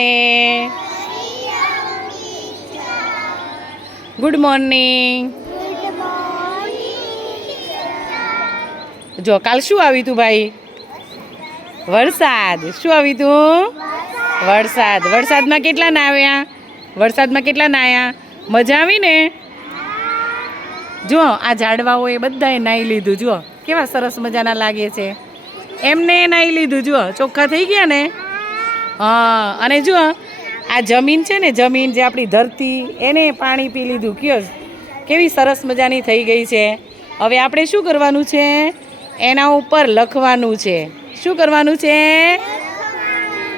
બધાને good morning જો, કાલ શું આવ્યું તું ભાઈ? વરસાદ. શું આવ્યું તું? વરસાદ. વરસાદમાં કેટલા નાહ્યા? વરસાદમાં કેટલા નાહ્યા? મજા આવી ને? જો આ ઝાડવાઓએ બધાએ નાહી લીધું. જુઓ, કેવા સરસ મજાના લાગે છે. એમને નાહી લીધું. જુઓ, ચોખ્ખા થઈ ગયા ને? હા, અને જો, આ જમીન છે ને, જમીન જે આપણી ધરતી, એને પાણી પી લીધું, કયો કેવી સરસ મજાની થઈ ગઈ છે. હવે આપણે શું કરવાનું છે? એના ઉપર લખવાનું છે. શું કરવાનું છે?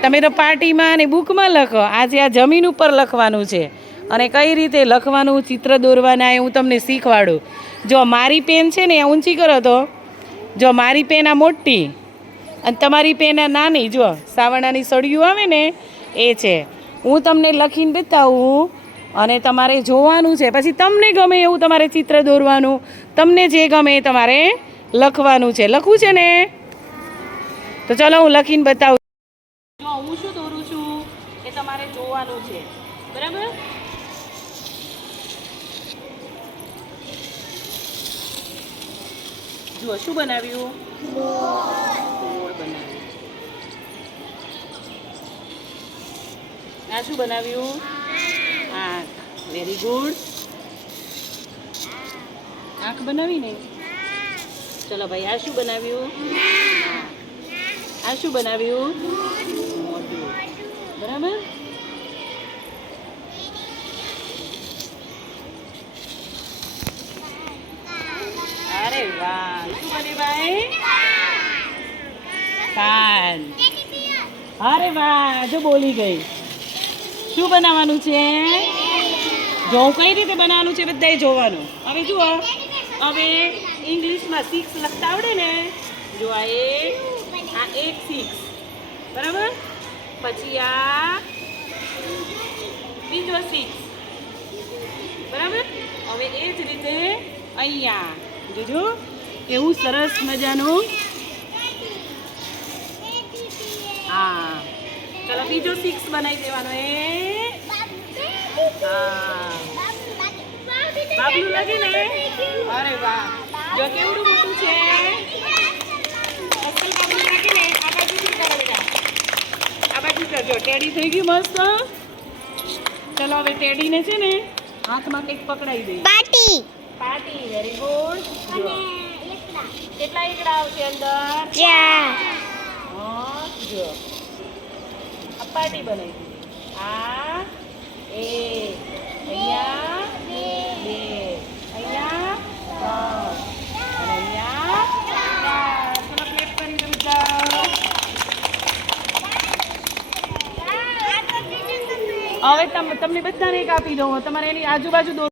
તમે તો પાર્ટીમાં અને બુકમાં લખો. આજે આ જમીન ઉપર લખવાનું છે. અને કઈ રીતે લખવાનું, ચિત્ર દોરવાના એ હું તમને શીખવાડું. જો મારી પેન છે ને ઊંચી કરો તો. જો મારી પેન આ મોટી અને તમારી પેના નાની જો સાવરણાની સળિયું આવે ને, એ છે. હું તમને લખીને બતાવું અને તમારે જોવાનું છે. પછી તમને ગમે એવું તમારે ચિત્ર દોરવાનું, તમને જે ગમે એ તમારે લખવાનું છે. લખવું છે ને? તો ચલો, હું લખીને બતાવું. હું શું દોરું છું? એ તમારે જોવાનું છે. બરાબર? જુઓ, શું બનાવ્યું ગોળ બનાવ્યું આ શું બનાવ્યું? આંખ વેરી ગુડ આંખ બનાવી ને ચલો ભાઈ આ શું બનાવ્યું? આ શું બનાવ્યું? મોઢું બરાબર? અરે વાહ શું બને ભાઈ? કાન અરે વાહ જો બોલી ગઈ. શું બનાવવાનું છે? જો કઈ રીતે બનાવવાનું છે બધાએ જોવાનું? હવે જુઓ. હવે ઇંગ્લિશમાં સિક્સ લખતા આવડે ને? જો આ એક આ એક સિક્સ બરાબર? પછી આ બીજો સિક્સ બરાબર? હવે એ જ રીતે અહીંયા. જોજો. એવું સરસ મજાનું. હા. ચલો બીજો સિક્સ બનાવી દેવાનો એ. હા. બાબલું લાગે ને? અરે વાહ. જો કેવડું મોટું છે. અસલ બાબલું લાગે ને? આ બાજુથી કરો બેટા આ બાજુ કરજો. ટેડી થઈ ગયું મસ્ત. ચલો હવે ટેડીને છે ને હાથમાં કંઈક પકડાવી દઈએ. પાટી. પાટી વેરી ગુડ કેટલા એકડા આવશે અંદર? ચાર. હા જો. આ પાટી બનાવી દીધી. આ એ અહીંયા બે અહીંયા ત્રણ. અને અહીંયા ચાર ચલો ક્લેપ કરી દો બધા હવે તમ તમને બધાને એક આપી દઉં. તમારે એની આજુબાજુ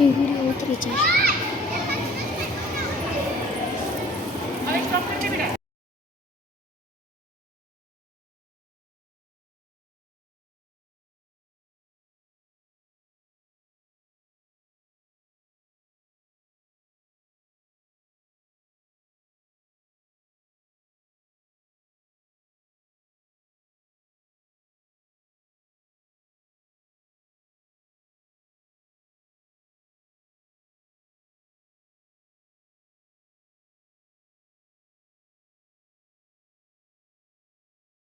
એ વીડિયો ઉતરી જશે